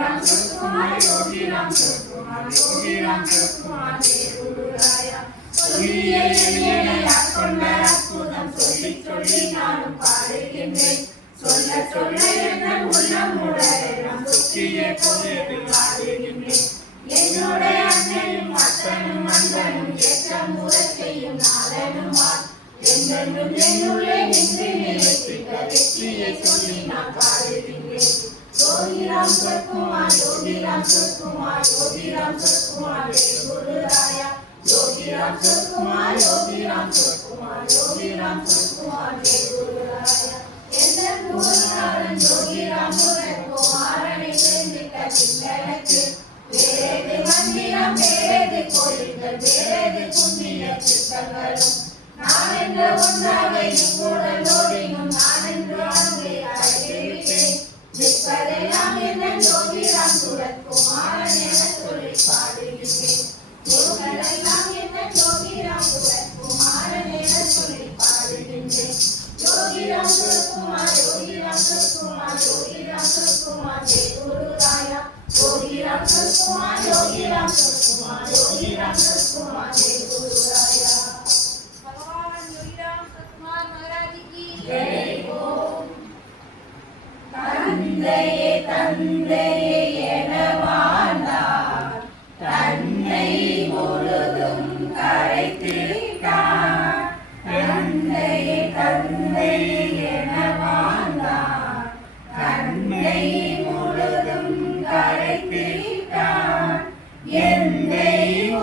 राम सूरत कुमार योगी राम सूरत कुमार योगी राम सूरत कुमार जय गुरु राया சொல்லியே என்னை ஆட்கொண்ட அற்புதம் சொல்லி சொல்லி நானும் பாடுகின்றேன் சொல்ல சொல்ல என் உள்ளம் உடலெல்லாம் சுற்றியே பொழுது ஆடுகின்றேன் என்னுடைய அன்னையும் அத்தனும் அன்பனும் ஏற்றம் முற செய்யும் நாளனுமார் என்றென்றும் என்னுள்ளே நின்று நிலைத்திட்ட வெற்றியை சொல்லி நான் பாடுகின்றேன் योगी राम सूरत कुमार योगी राम सूरत कुमार योगी राम सूरत कुमार जय गुरु राया योगी राम सूरत कुमार योगी राम सूरत कुमार योगी राम सूरत कुमार जय गुरु राया எந்தன் குருநாதன் யோகி ராம் सूरत कुमाரனை சேர்ந்திட்ட சிந்தனைக்கு வேறேது மந்திரம் வேறேது கோயில்கள் வேறேது புண்ணிய சித்தங்களும் நான் என்ற ஒன்றாக இங்குடலோடினும் நான் என்று அங்கே அழைத்துவிட்டேன் நிற்பதெல்லாம் என்ன யோகி ராம் सूरत कुमारன் என சொல்லி பாடுகின்றேன் யோகெல்லாம் என்ன யோகி ராம் सूरत कुमारன் என சொல்லி பாடுகின்றேன் योगी राम सूरत कुमार योगी राम सूरत कुमार योगी राम सूरत कुमार जय गुरु राया योगी राम सूरत कुमार योगी राम सूरत कुमार योगी राम सूरत कुमार जय गुरु राया भगवान योगी राम सूरत कुमार महाराज की जय हो தந்தையே தந்தையே என வாழ்ந்தார் தன்னை முழுதும் கரைத்திட்டார் தந்தையே தந்தையே என வாழ்ந்தார் தன்னை முழுதும் கரைத்திட்டார் எந்தை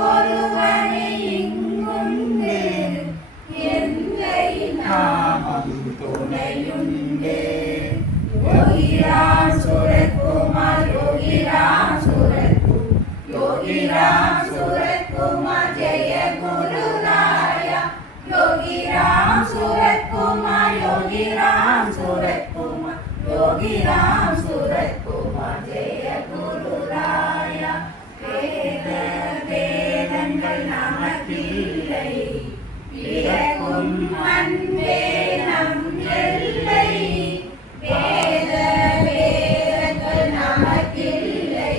ஒருவனை இங்குண்டு எந்தை நாமம் துணையுண்டு योगी राम सूरत कुमार योगी राम सूरत कुमार जय गुरु राया योगी राम सूरत कुमार योगी राम सूरत कुमार योगी राम सूरत कुमार जय गुरु राया வேத வேதங்கள் நமக்கில்லை பிறக்கும் அன்பே நம் எல்லை வேத வேதங்கள் நமக்கில்லை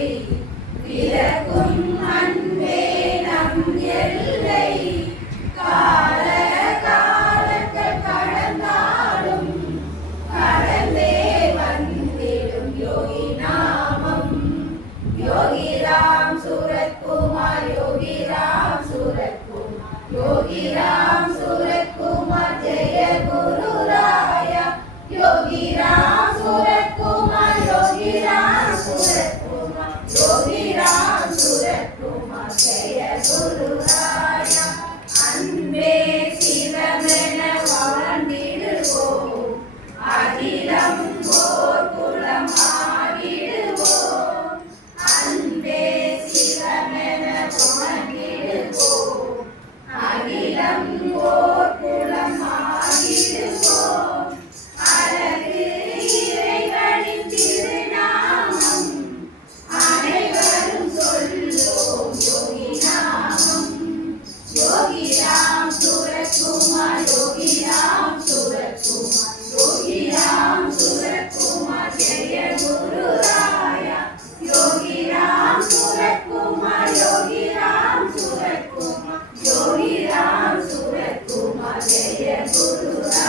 பிறக்கும் அன்பே நம் எல்லை கால காலங்கள் கடந்தாலும் கடந்தே வந்திடும் யோகி நாமம் योगी राम सूरत कुमार योगी राम सूरत कुमार योगी राम सूरत कुमार जय गुरु राया योगी राम सूरत कुमार योगी राम सूरत कुमार योगी राम सूरत कुमार जय गुरु राया அன்பே சிவமென வாழ்ந்திடுவோம் அகிலம் ஓர் குலம் ஆகிடுவோம் அன்பே சிவமென வாழ்ந்திடுவோம் அகிலம் ஓர் குலம் ஆகிடுவோம் அழகு இறைவனின் திருநாமம் அனைவரும் சொல்லுவோம் யோகி நாமம் योगी राम सूरत कुमार योगी राम सूरत कुमार योगी राम सूरत कुमार जय गुरु राया योगी राम सूरत कुमार योगी राम सूरत कुमार योगी राम सूरत कुमार जय गुरु राया